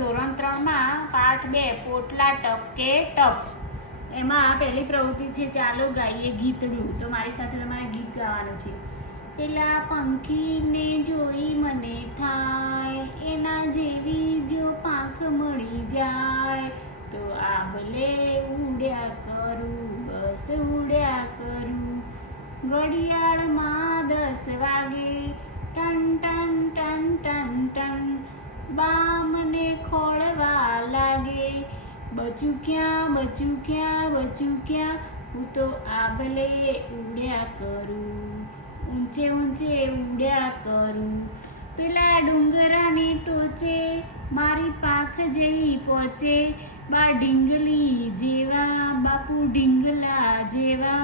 ધોરણ 3માં પાઠ 2 પોટલા ટપકે ટપ એમાં પહેલી પ્રવૃત્તિ છે ચાલો ગાઈએ ગીતડું. તો મારી સાથે તમારે ગીત ગાવાનું છે. પેલા પંખીને જોઈ મને થાય એના જેવી જો પાંખ મળી જાય તો આબલે ઉડ્યા કરું બસ ઉડ્યા કરું. ઘડિયાળમાં 10 વાગે ton ton ton ton ton બા મને ખોળવા લાગે. બચું ક્યાં બચું ક્યાં બચું ક્યાં હું તો આબલે ઉડ્યા કરું ઊંચે ઊંચે ઉડ્યા કરું. પેલા ડુંગરાની ટોચે મારી પાંખ જઈ પહોંચે બા ઢીંગલી જેવા બાપુ ઢીંગલા જેવા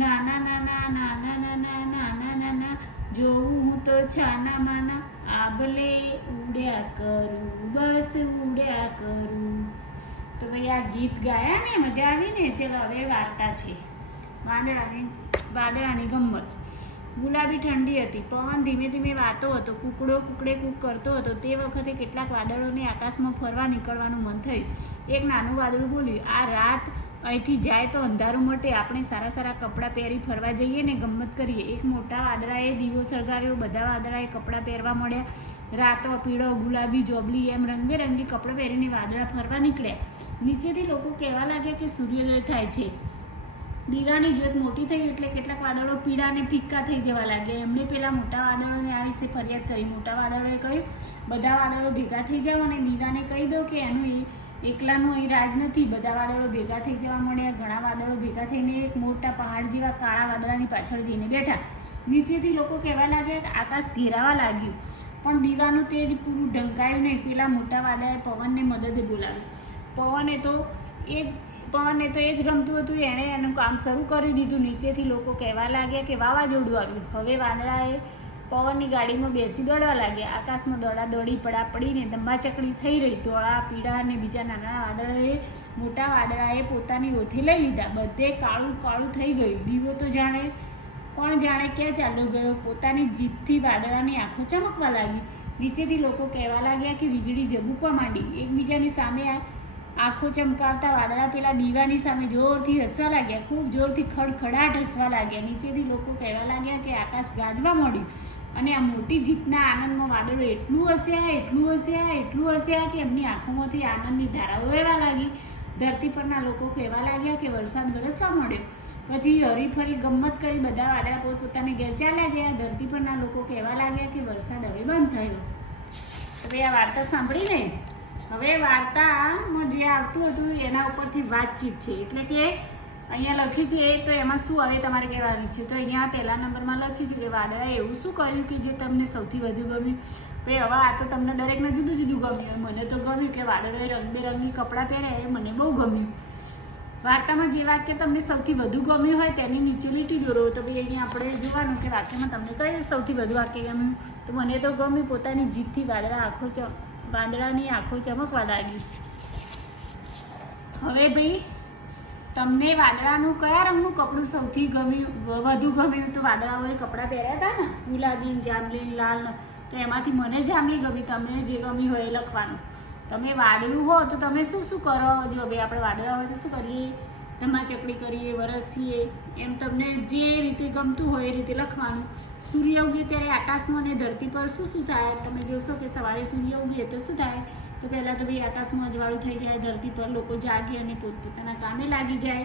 નાના નાના નાના નાના નાના નાના જોઉં હું તો છાના માના આબલે ઉડ્યા કરું બસ ઉડ્યા કરું. તો ભાઈ આ ગીત ગાયા ને મજા આવી ને. ચલો હવે વાર્તા છે વાદળાની ગમ્મત. ગુલાબી ઠંડી હતી, પવન ધીમે ધીમે વાતો હતો, કૂકડો કૂકડે કૂક કરતો હતો. તે વખતે કેટલાક વાદળોને આકાશમાં ફરવા નીકળવાનું મન થયું. એક નાનું વાદળું બોલ્યું, આ રાત અહીંથી જાય તો અંધારું મટે, આપણે સારા સારા કપડાં પહેરી ફરવા જઈએ ને ગમ્મત કરીએ. એક મોટા વાદળાએ દીવો સળગાવ્યો, બધા વાદળાએ કપડાં પહેરવા મળ્યા. રાતો પીળો ગુલાબી જોબલી એમ રંગબેરંગી કપડાં પહેરીને વાદળા ફરવા નીકળ્યા. નીચેથી લોકો કહેવા લાગ્યા કે સૂર્યોદય થાય છે. દીવાની જ્યોત મોટી થઈ એટલે કેટલાક વાદળો પીળા અને ફિક્કા થઈ જવા લાગ્યા. એમણે પેલા મોટા વાદળોને આ વિશે ફરિયાદ કરી. મોટા વાદળોએ કહ્યું, બધા વાદળો ભેગા થઈ જાઓ અને દીવાને કહી દો કે એનું એકલાનું અહીં રાજ નથી. બધા વાદળો ભેગા થઈ જવા મળ્યા. ઘણા વાદળો ભેગા થઈને એક મોટા પહાડ જેવા કાળા વાદળાની પાછળ જઈને બેઠા. નીચેથી લોકો કહેવા લાગ્યા કે આકાશ ઘેરાવા લાગ્યું, પણ દીવાનું તેજ પૂરું ઢંકાયું નહીં. પેલા મોટા વાદળાએ પવનને મદદે બોલાવ્યો. પવનને તો એ જ ગમતું હતું. એણે એનું કામ શરૂ કરી દીધું. નીચેથી લોકો કહેવા લાગ્યા કે વાવાઝોડું આવ્યું. હવે વાદળાએ પવનની ગાડીમાં બેસી દોડવા લાગ્યા. આકાશમાં દોડાદોડી પડાપડીને દંબાચકડી થઈ રહી. ધોળા પીળા અને બીજા નાના વાદળોએ મોટા વાદળાએ પોતાની ઓથે લઈ લીધા. બધે કાળું કાળું થઈ ગયું. દીવો તો કોણ જાણે ક્યાં ચાલ્યો ગયો. પોતાની જીતથી વાદળાની આંખો ચમકવા લાગી. નીચેથી લોકો કહેવા લાગ્યા કે વીજળી ઝબૂકવા માંડી. એકબીજાની સામે આંખો ચમકાવતા વાદળા પેલા દીવાની સામે જોરથી હસવા લાગ્યા. ખૂબ જોરથી ખડખડાટ હસવા લાગ્યા. નીચેથી લોકો કહેવા લાગ્યા કે આકાશ ગાજવા માંડ્યું. અને આ મોટી જીતના આનંદમાં વાદળો એટલું હસ્યા કે એમની આંખોમાંથી આનંદની ધારાઓ વહેવા લાગી. ધરતી પરના લોકો કહેવા લાગ્યા કે વરસાદ વરસવા માંડ્યો. પછી હરીફરી ગમ્મત કરી બધા વાદળા પોતપોતાને ઘેર ચાલ્યા ગયા. ધરતી પરના લોકો કહેવા લાગ્યા કે વરસાદ હવે બંધ થયો. હવે આ વાર્તા સાંભળીને હવે વાર્તામાં જે આવતું હતું એના ઉપરથી વાતચીત છે. એટલે કે અહીંયા લખ્યું છે તો એમાં શું હવે તમારે કહેવાનું છે. તો અહીંયા પહેલા નંબરમાં લખ્યું છે કે વાદળાએ એવું શું કર્યું કે જે તમને સૌથી વધુ ગમ્યું. ભાઈ હવે આ તો તમને દરેકને જુદું જુદું ગમ્યું. મને તો ગમ્યું કે વાદળોએ રંગબેરંગી કપડાં પહેર્યા, એ મને બહુ ગમ્યું. વાર્તામાં જે વાક્ય તમને સૌથી વધુ ગમ્યું હોય તેની નીચે લીટી દોરો. તો ભાઈ અહીંયા આપણે જોવાનું કે વાક્યમાં તમને કયું સૌથી વધુ વાક્ય ગમ્યું. તો મને તો ગમ્યું પોતાની જીતથી વાદળાની આંખો ચમકવા લાગી. હવે ભાઈ તમને વાદળાનું કયા રંગનું કપડું સૌથી વધુ ગમ્યું. તો વાદળાઓએ કપડાં પહેર્યા હતા ને, ગુલાબી, જાંબલી, લાલ. તો એમાંથી મને જાંબલી ગમી. તમને જે ગમી હોય એ લખવાનું. તમે વાદળું હો તો તમે શું શું કરો. જો ભાઈ આપણે વાદળા હોય તો શું કરીએ, ધમાચકડી કરીએ, વરસીએ. એમ તમને જે રીતે ગમતું હોય એ રીતે લખવાનું. સૂર્ય ઉગે ત્યારે આકાશમાં અને ધરતી પર શું શું થાય. તમે જોશો કે સવારે સૂર્ય ઉગે તો શું થાય. તો પહેલાં તો ભાઈ આકાશમાં અજવાળું થઈ જાય, ધરતી પર લોકો જાગે અને પોતપોતાના કામે લાગી જાય.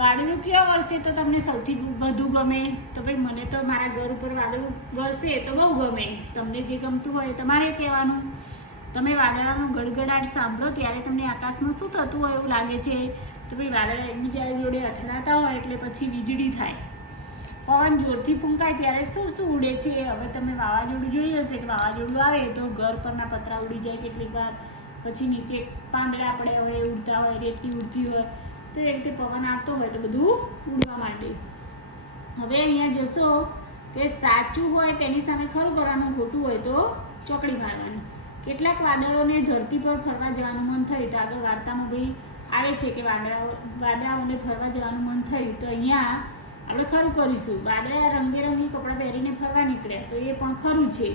વાદળું ક્યાં વરસે તો તમને સૌથી વધુ ગમે. તો ભાઈ મને તો મારા ઘર ઉપર વાદળું વરસે તો બહુ ગમે. તમને જે ગમતું હોય તમારે કહેવાનું. તમે વાદળાનો ગડગડાટ સાંભળો ત્યારે તમને આકાશમાં શું થતું હોય એવું લાગે છે. તો ભાઈ વાદળા એકબીજા જોડે અથડાતા હોય એટલે પછી વીજળી થાય. પવન જોરથી ફૂંકાય ત્યારે શું ઉડે છે. હવે તમે વાવાઝોડું જોયું હશે કે વાવાઝોડું આવે તો ઘર પરના પતરા ઉડી જાય કેટલીક વાર. પછી નીચે પાંદડા પડ્યા હોય, ઉડતા હોય, રેતી ઉડતી હોય. તો એ રીતે પવન આવતો હોય તો બધું ઉડવા માંડે. હવે અહીંયા જોશો કે સાચું હોય તેની સામે ખરું કરવાનું, ખોટું હોય તો ચોકડી મારવાની. કેટલાક વાદળોને ધરતી પર ફરવા જવાનું મન થયું. તો આગળ વાર્તામાં ભાઈ આવે છે કે વાદળાઓને ફરવા જવાનું મન થયું. તો અહીંયા આપણે ખરું કરીશું. વાદળા રંગબેરંગી કપડાં પહેરીને ફરવા નીકળ્યા તો એ પણ ખરું છે.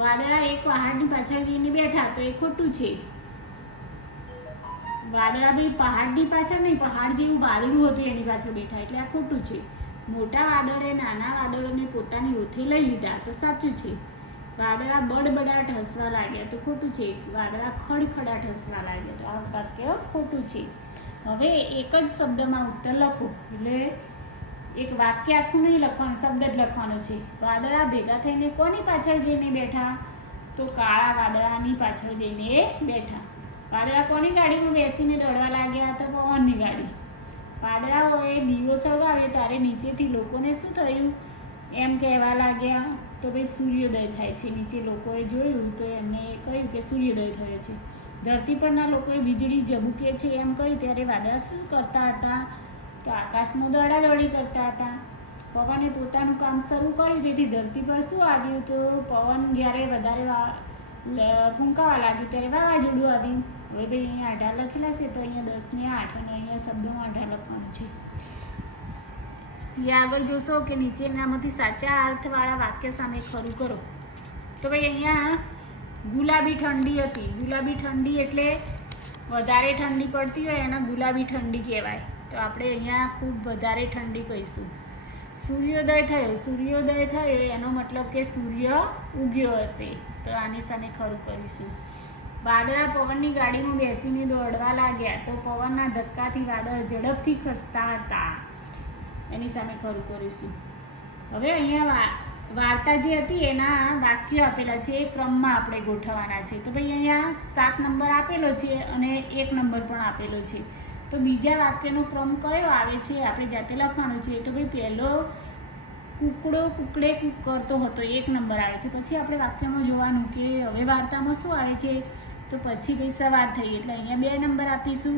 વાદળા એક પહાડની પાછળ જઈને બેઠા, તો એ ખોટું છે. વાદળા ભાઈ પહાડની પાછળ નહીં, પહાડ જેવું વાદળું હતું એની પાછળ બેઠા, એટલે આ ખોટું છે. મોટા વાદળે નાના વાદળોને પોતાની ઓથે લઈ લીધા, તો સાચું છે. વાદળા બડબડાટ હસવા લાગ્યા, તો ખોટું છે. વાદળા ખડખડાટ હસવા લાગ્યા, તો આ વાક્ય ખોટું છે. હવે એક જ શબ્દમાં ઉત્તર લખો, એટલે એક વાક્ય આખું નહીં લખવાનું, શબ્દ જ લખવાનો છે. વાદળા ભેગા થઈને કોની પાછળ જઈને બેઠા? તો કાળા વાદળાની પાછળ જઈને બેઠા. વાદળા કોની ગાડીમાં બેસીને દોડવા લાગ્યા? તો પવનની ગાડી. વાદળાઓએ દીવો સળગાવ્યો ત્યારે નીચેથી લોકોને શું થયું એમ કહેવા લાગ્યા? તો ભાઈ સૂર્યોદય થાય છે. નીચે લોકોએ જોયું તો એમને કહ્યું કે સૂર્યોદય થયો છે. ધરતી પરના લોકોએ વીજળી ઝબૂકે છે એમ કહ્યું ત્યારે વાદળા શું કરતા હતા? તો આકાશમાં દોડાદોડી કરતા હતા. પવને પોતાનું કામ શરૂ કર્યું, તેથી ધરતી પર શું આવ્યું? તો પવન જ્યારે વધારે ફૂંકાવા લાગ્યું ત્યારે વાવાઝોડું આવ્યું. હવે ભાઈ અહીંયા 18 લખેલા છે, તો અહીંયા 10 ને 8 અને અહીંયા શબ્દોમાં 18 લખવાનું છે. અહીંયા આગળ જોશો કે નીચેનામાંથી સાચા અર્થવાળા વાક્ય સામે ખરું કરો. તો ભાઈ અહીંયા ગુલાબી ઠંડી હતી. ગુલાબી ઠંડી એટલે વધારે ઠંડી પડતી હોય એને ગુલાબી ઠંડી કહેવાય. તો આપણે અહીંયા ખૂબ વધારે ઠંડી કહીશું. સૂર્યોદય થયો. સૂર્યોદય થયો એનો મતલબ કે સૂર્ય ઉગ્યો હશે, તો આની સામે ખરું કરીશું. વાદળા પવનની ગાડીમાં બેસીને દોડવા લાગ્યા, તો પવનના ધક્કાથી વાદળ ઝડપથી ખસતા હતા, એની સામે ખરું કરીશું. હવે અહીંયા વાર્તા જે હતી એના વાક્યો આપેલા છે, એ ક્રમમાં આપણે ગોઠવવાના છે. તો ભાઈ અહીંયા 7 નંબર આપેલો છે અને 1 નંબર પણ આપેલો છે. તો બીજા વાક્યનો ક્રમ કયો આવે છે આપણે જાતે લખવાનો છે. તો ભાઈ પહેલો કૂકડો કૂકડે કૂક કરતો હતો, 1 નંબર આવે છે. પછી આપણે વાક્યમાં જોવાનું કે હવે વાર્તામાં શું આવે છે. તો પછી ભાઈ સવાર થઈ એટલે અહીંયા 2 નંબર આપીશું.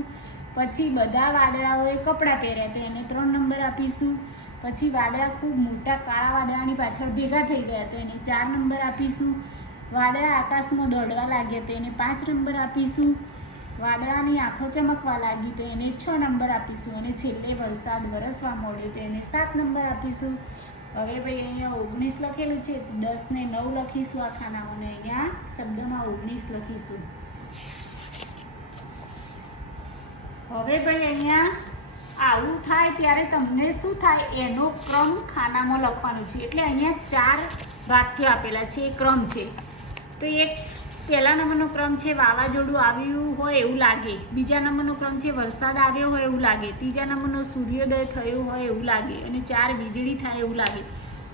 પછી બધા વાદળાઓએ કપડાં પહેર્યા, તો એને 3 નંબર આપીશું. પછી વાદળા ખૂબ મોટા કાળા વાદળાની પાછળ ભેગા થઈ ગયા, તો એને 4 નંબર આપીશું. વાદળા આકાશમાં દોડવા લાગ્યા, તો એને 5 નંબર આપીશું. વાદળાની આંખો ચમકવા લાગી, તો એને 6 નંબર આપીશું. અને છેલ્લે વરસાદ વરસવા માંડ્યો, તો એને 7 નંબર આપીશું. હવે ભાઈ અહીંયા 19 લખેલું છે, 10 ને 9 લખીશું આ ખાનાઓને. અહીંયા શબ્દમાં 19 લખીશું. હવે ભાઈ અહીંયા આવું થાય ત્યારે તમને શું થાય એનો ક્રમ ખાનામાં લખવાનું છે. એટલે અહીંયા 4 વાક્યો આપેલા છે, એ ક્રમ છે. તો એક પહેલા નંબરનો ક્રમ છે વાવાઝોડું આવ્યું હોય એવું લાગે. બીજા નંબરનો ક્રમ છે વરસાદ આવ્યો હોય એવું લાગે. ત્રીજા નંબરનો સૂર્યોદય થયો હોય એવું લાગે. અને 4 વીજળી થાય એવું લાગે.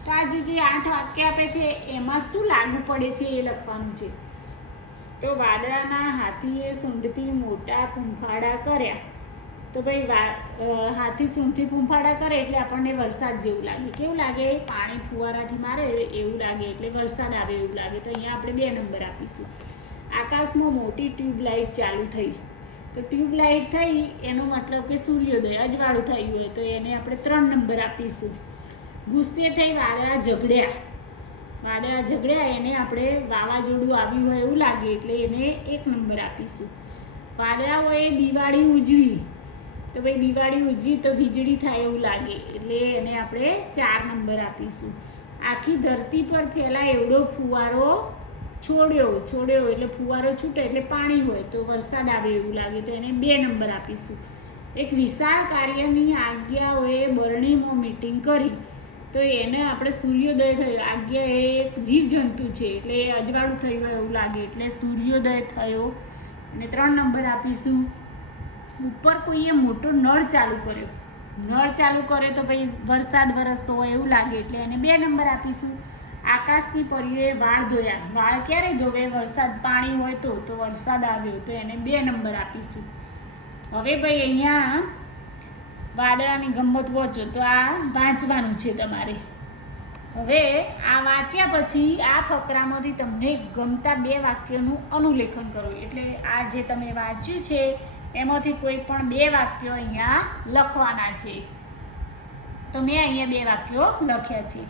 તો આ જે 8 વાક્ય આપે છે એમાં શું લાગુ પડે છે એ લખવાનું છે. તો વાદળાના હાથીએ સૂંઢથી મોટા ફૂંફાડા કર્યા. તો ભાઈ હાથી સૂંઢથી ફૂંફાડા કરે એટલે આપણને વરસાદ જેવું લાગે. કેવું લાગે? પાણી ફુવારાથી મારે એવું લાગે, એટલે વરસાદ આવે એવું લાગે. તો અહીંયા આપણે 2 નંબર આપીશું. આકાશમાં મોટી ટ્યુબલાઇટ ચાલુ થઈ. તો ટ્યુબલાઇટ થઈ એનો મતલબ કે સૂર્યોદય અજવાળું થયું હોય, તો એને આપણે 3 નંબર આપીશું. ગુસ્સે થઈ વાદળા ઝઘડ્યા. વાદળા ઝઘડ્યા એને આપણે વાવાઝોડું આવ્યું હોય એવું લાગે, એટલે એને 1 નંબર આપીશું. વાદળાઓએ દિવાળી ઉજવી. તો ભાઈ દિવાળી ઉજવી તો વીજળી થાય એવું લાગે, એટલે એને આપણે 4 નંબર આપીશું. આખી ધરતી પર ફેલાય એવડો ફુવારો છોડ્યો એટલે ફુવારો છૂટે એટલે પાણી હોય, તો વરસાદ આવે એવું લાગે, તો એને 2 નંબર આપીશું. એક વિશાળ કાર્યની આજ્ઞાઓએ બરણીમાં મીટિંગ કરી, તો એને આપણે સૂર્યોદય થયો. આજ્ઞા એ એક જીવજંતુ છે, એટલે અજવાળું થયું હોય એવું લાગે, એટલે સૂર્યોદય થયો, અને 3 નંબર આપીશું. ઉપર કોઈએ મોટો નળ ચાલુ કર્યો. નળ ચાલુ કરે તો ભાઈ વરસાદ વરસતો હોય એવું લાગે, એટલે એને 2 નંબર આપીશું. આકાશની પરીઓએ વાળ ધોયા. વાળ ક્યારે ધોવે? વરસાદ પાણી હોય તો વરસાદ આવ્યો, તો એને 2 નંબર આપીશું. હવે ભાઈ અહીંયા વાદળાની ગમ્મત વાંચો, તો આ વાંચવાનું છે તમારે. હવે આ વાંચ્યા પછી આ ફકરામાંથી તમને ગમતા 2 વાક્યોનું અનુલેખન કરો. એટલે આ જે તમે વાંચ્યું છે એમાંથી કોઈ પણ 2 વાક્યો અહીંયા લખવાના છે. તો મેં અહીંયા 2 વાક્યો લખ્યા છે.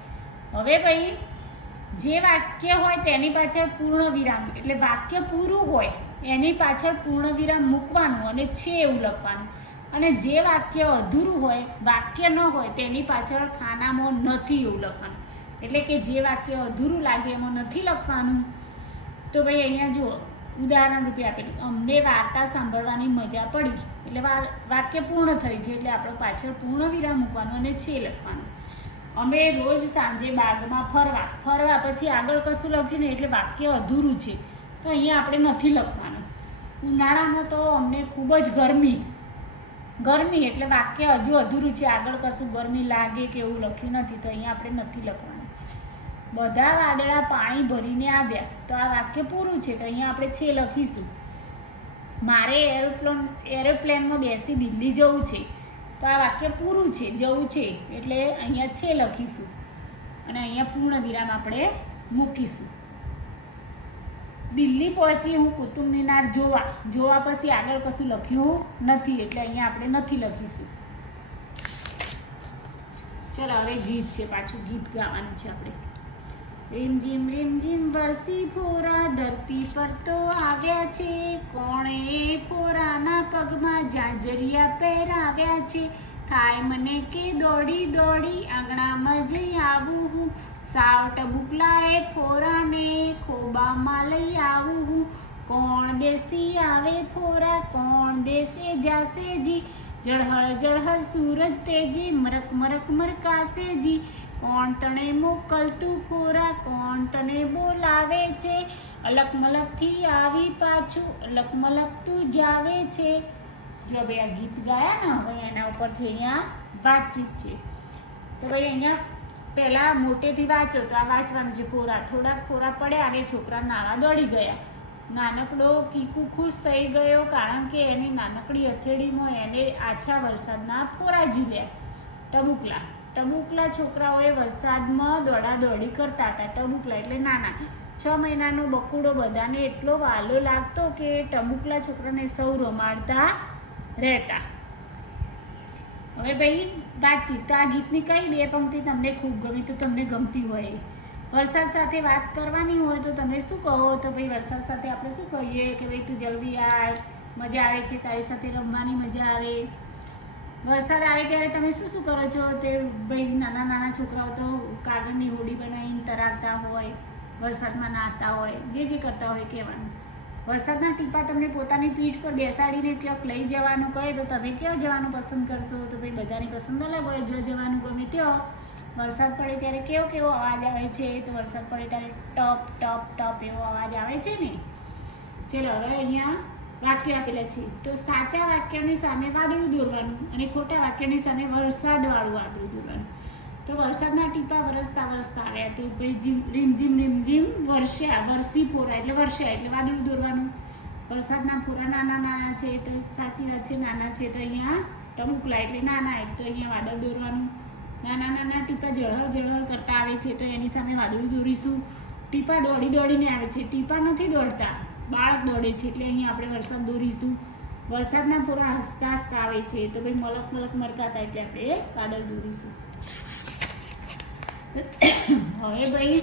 હવે ભાઈ જે વાક્ય હોય તેની પાછળ પૂર્ણ વિરામ, એટલે વાક્ય પૂરું હોય એની પાછળ પૂર્ણ વિરામ મૂકવાનું અને છે એવું લખવાનું. અને જે વાક્ય અધૂરું હોય, વાક્ય ન હોય, તેની પાછળ ખાનામાં નથી એવું લખવાનું. એટલે કે જે વાક્ય અધૂરું લાગે એમાં નથી લખવાનું તો ભાઈ અહીંયા જુઓ ઉદાહરણ રૂપે આપેલું, અમને વાર્તા સાંભળવાની મજા પડી, એટલે વાક્ય પૂર્ણ થઈ છે એટલે આપણે પાછળ પૂર્ણ વિરામ મૂકવાનું અને છે લખવાનું. અમે રોજ સાંજે બાગમાં ફરવા પછી આગળ કશું લખ્યું નહીં એટલે વાક્ય અધૂરું છે, તો અહીંયા આપણે નથી લખવાનું. ઉનાળામાં તો અમને ખૂબ જ ગરમી એટલે વાક્ય હજુ અધૂરું છે, આગળ કશું ગરમી લાગે કે એવું લખ્યું નથી, તો અહીંયા આપણે નથી લખવાનું. બધા વાદળા પાણી ભરીને આવ્યા, તો આ વાક્ય પૂરું છે, તો અહીંયા આપણે છે લખીશું. મારે એરોપ્લેનમાં બેસી દિલ્હી જવું છે, તો આ વાક્ય પૂરું છે, જવું છે એટલે અહીંયા છે લખીશું અને અહીંયા પૂર્ણ વિરામ આપણે મૂકીશું. દિલ્હી પહોંચી હું કુતુબ મિનાર જોવા પછી આગળ કશું લખ્યું નથી એટલે અહીંયા આપણે નથી લખીશું. ચલો હવે ગીત છે, પાછું ગીત ગાવાનું છે આપણે. રીમઝીમ વરસી ફોરા ધરતી પર તો આવ્યા છે, કોણે ફોરાના પગમાં ઝાંઝરિયા પહેરાવ્યા છે. થાય મને કે દોડી આંગણામાં જઈ આવું હું, સાવ ટબુકલાએ ફોરાને ખોબામાં લઈ આવું હું. કોણ દેશથી આવે ફોરા, કોણ દેશે જાશે જી, જળહળ સૂરજ તેજી, મરક મરકાશે જી. કોણ તને મોકલતું ફોરા, કોણ તને બોલાવે છે, અલક મલકથી આવી પાછું, અલક મલક તું જાવે છે. જો ભાઈ આ ગીત ગાયા ને, હવે એના ઉપરથી અહીંયા વાતચીત છે. તો ભાઈ અહીંયા પહેલાં મોટેથી વાંચો તો આ વાંચવાનું છે. થોડાક ફોરા પડ્યા અને છોકરા નાવા દોડી ગયા. નાનકડો કીકુ ખુશ થઈ ગયો કારણ કે એની નાનકડી હથેળીમાં એને આછા વરસાદના ફોરા ઝીલ્યા. ટબુકલા છોકરાઓએ વરસાદમાં દોડાદોડી કરતા હતા. ટબુકલા એટલે નાના. 6 મહિનાનો બકુડો બધાને એટલો વહાલો લાગતો કે ટબુકલા છોકરાને સૌ રમાડતા રહેતા. હવે ભાઈ વાતચીત, તો આ ગીતની કઈ 2 પંક્તિ તમને ખૂબ ગમી તો તમને ગમતી હોય. વરસાદ સાથે વાત કરવાની હોય તો તમે શું કહો? તો ભાઈ વરસાદ સાથે આપણે શું કહીએ કે ભાઈ તું જલ્દી આય, મજા આવે છે તારી સાથે રમવાની, મજા આવે. વરસાદ આવે ત્યારે તમે શું કરો છો? તે ભાઈ નાના છોકરાઓ તો કાગળની હોડી બનાવીને તરાવતા હોય, વરસાદમાં નાહતા હોય, જે કરતા હોય કહેવાનું. વરસાદના ટીપા તમને પોતાની પીઠ પર બેસાડીને ક્યાંક લઈ જવાનું કહે તો તમે ક્યાં જવાનું પસંદ કરશો? તો ભાઈ બધાની પસંદ અલગ હોય. જો જવાનું ગમે ત્યાં વરસાદ પડે ત્યારે કેવો અવાજ આવે છે? તો વરસાદ પડે ત્યારે ટપ ટપ ટપ એવો અવાજ આવે છે ને. ચલો હવે અહીંયા વાક્ય આપેલા છે, તો સાચા વાક્યની સામે વાદળું દોરવાનું અને ખોટા વાક્યની સામે વરસાદવાળું વાદળું દોરવાનું. તો વરસાદના ટીપા વરસતા આવ્યા, તો ભાઈ રીમઝીમ વરસી ફોરા એટલે વર્ષા એટલે વાદળું દોરવાનું. વરસાદના ફોરા નાના છે તો સાચી વાત છે, નાના છે તો અહીંયા ટબુકલા એટલે નાના તો અહીંયા વાદળ દોરવાનું. નાના ટીપા જળહળ કરતા આવે છે તો એની સામે વાદળું દોરીશું. ટીપા દોડીને આવે છે, ટીપા નથી દોડતા, બાળક દોડે છે એટલે અહીંયા આપણે વરસાદ દોરીશું. વરસાદના ફોરા હસતા આવે છે તો ભાઈ મલક મરકાતા એટલે આપણે વાદળ દોરીશું. હવે ભાઈ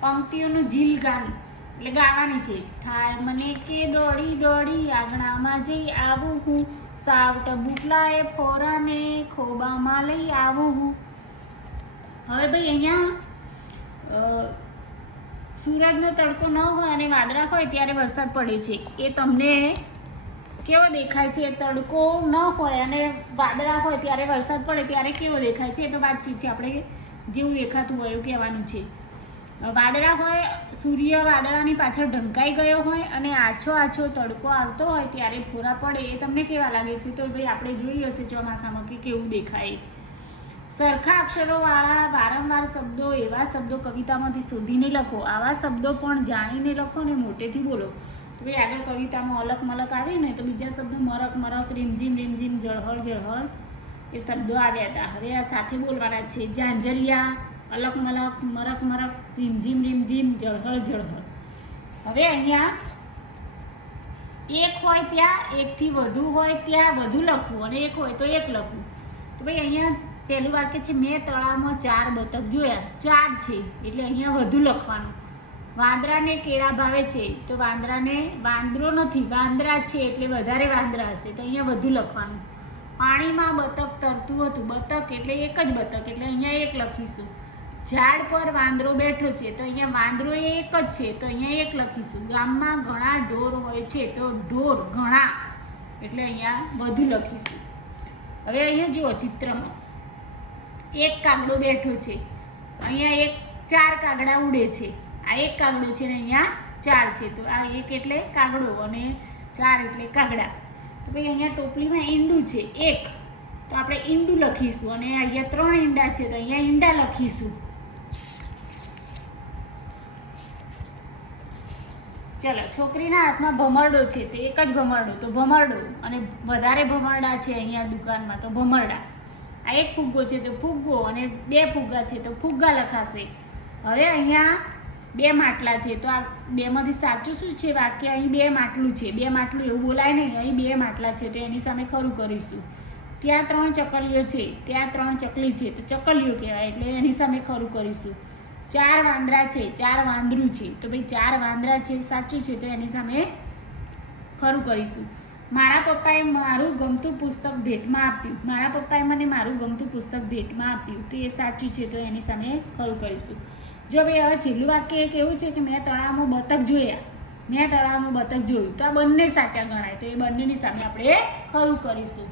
પંક્તિઓનું જીલ ગાનું એટલે ગાવાની છે. થાય મને કે દોડી આંગણામાં જઈ આવું હું, સાવ ટબુકલાએ ફોરાને ખોબામાં લઈ આવું હું. હવે ભાઈ અહીંયા સૂરજનો તડકો ન હોય અને વાદળા હોય ત્યારે વરસાદ પડે છે, એ તમને કેવો દેખાય છે? તડકો ન હોય અને વાદળા હોય ત્યારે વરસાદ પડે ત્યારે કેવો દેખાય છે? એ તો વાતચીત છે, આપણે જેવું દેખાતું હોય એવું કહેવાનું છે. વાદળા હોય, સૂર્ય વાદળાની પાછળ ઢંકાઈ ગયો હોય અને આછો તડકો આવતો હોય ત્યારે ફોરા પડે, એ તમને કેવા લાગે છે? તો ભાઈ આપણે જોઈ હશે ચોમાસામાં કે કેવું દેખાય. સરખા અક્ષરોવાળા વારંવાર શબ્દો, એવા શબ્દો કવિતામાંથી શોધીને લખો. આવા શબ્દો પણ જાણીને લખો ને મોટેથી બોલો. તો ભાઈ આગળ કવિતામાં અલક મલક આવે ને તો બીજા શબ્દો મરક રીમઝીમ જળહળ એ શબ્દો આવ્યા હતા. હવે આ સાથે બોલવાના છે. ઝાંઝરિયા, અલક મલક, મરક રીમઝીમ જળહળ. હવે અહીંયા એક હોય ત્યાં, એકથી વધુ હોય ત્યાં વધુ લખવું અને એક હોય તો એક લખવું. તો ભાઈ અહીંયા પહેલું વાક્ય છે, મેં તળાવમાં 4 બતક જોયા. 4 છે એટલે અહીંયા વધુ લખવાનું. વાંદરાને કેળા ભાવે છે તો વાંદરો નથી, વાંદરા છે એટલે વધારે વાંદરા હશે તો અહીંયા વધુ લખવાનું. પાણીમાં બતક તરતું હતું. બતક એટલે એક જ બતક એટલે અહીંયા એક લખીશું. ઝાડ પર વાંદરો બેઠો છે, તો અહીંયા વાંદરો એ એક જ છે, તો અહીંયા એક લખીશું. ગામમાં ઘણા ઢોર હોય છે, તો ઢોર ઘણા એટલે અહીંયા વધુ લખીશું. હવે અહીંયા જુઓ ચિત્રમાં એક કાગડો બેઠો છે, અહીંયા 4 કાગડા ઉડે છે. આ એક કાગડો છે ને અહીંયા 4 છે, તો આ એક એટલે કાગડો અને 4 એટલે કાગડા. તો ભાઈ અહીંયા ટોપલીમાં ઈંડું છે 1, તો આપણે ઈંડું લખીશું. અને અહીંયા 3 ઈંડા છે, તો અહીંયા ઈંડા લખીશું. ચલો, છોકરીના હાથમાં ભમરડો છે, તો એક જ ભમરડો, તો ભમરડો. અને વધારે ભમરડા છે અહીંયા દુકાનમાં, તો ભમરડા. આ એક ફુગ્ગો છે, તો ફુગ્ગો. અને 2 ફુગ્ગા છે, તો ફુગ્ગા લખાશે. હવે અહીંયા 2 માટલા છે, તો આ 2માંથી સાચું શું છે વાક્ય? અહીં 2 માટલું છે. 2 માટલું એવું બોલાય નહીં, અહીં 2 માટલા છે, તો એની સામે ખરું કરીશું. ત્યાં 3 ચકલીઓ છે, ત્યાં 3 ચકલી છે, તો ચકલીઓ કહેવાય એટલે એની સામે ખરું કરીશું. 4 વાંદરા છે, 4 વાંદરું છે, તો ભાઈ 4 વાંદરા છે સાચું છે, તો એની સામે ખરું કરીશું. મારા પપ્પાએ મારું ગમતું પુસ્તક ભેટમાં આપ્યું. મારા પપ્પાએ મને મારું ગમતું પુસ્તક ભેટમાં આપ્યું, તો એ સાચું છે, તો એની સામે ખરું કરીશું. જો ભાઈ હવે છેલ્લું વાક્ય એક એવું છે કે મેં તળાવમાં બતક જોયા. મેં તળાવમાં બતક જોયું, તો આ બંને સાચા ગણાય, તો એ બંનેની સામે આપણે ખરું કરીશું.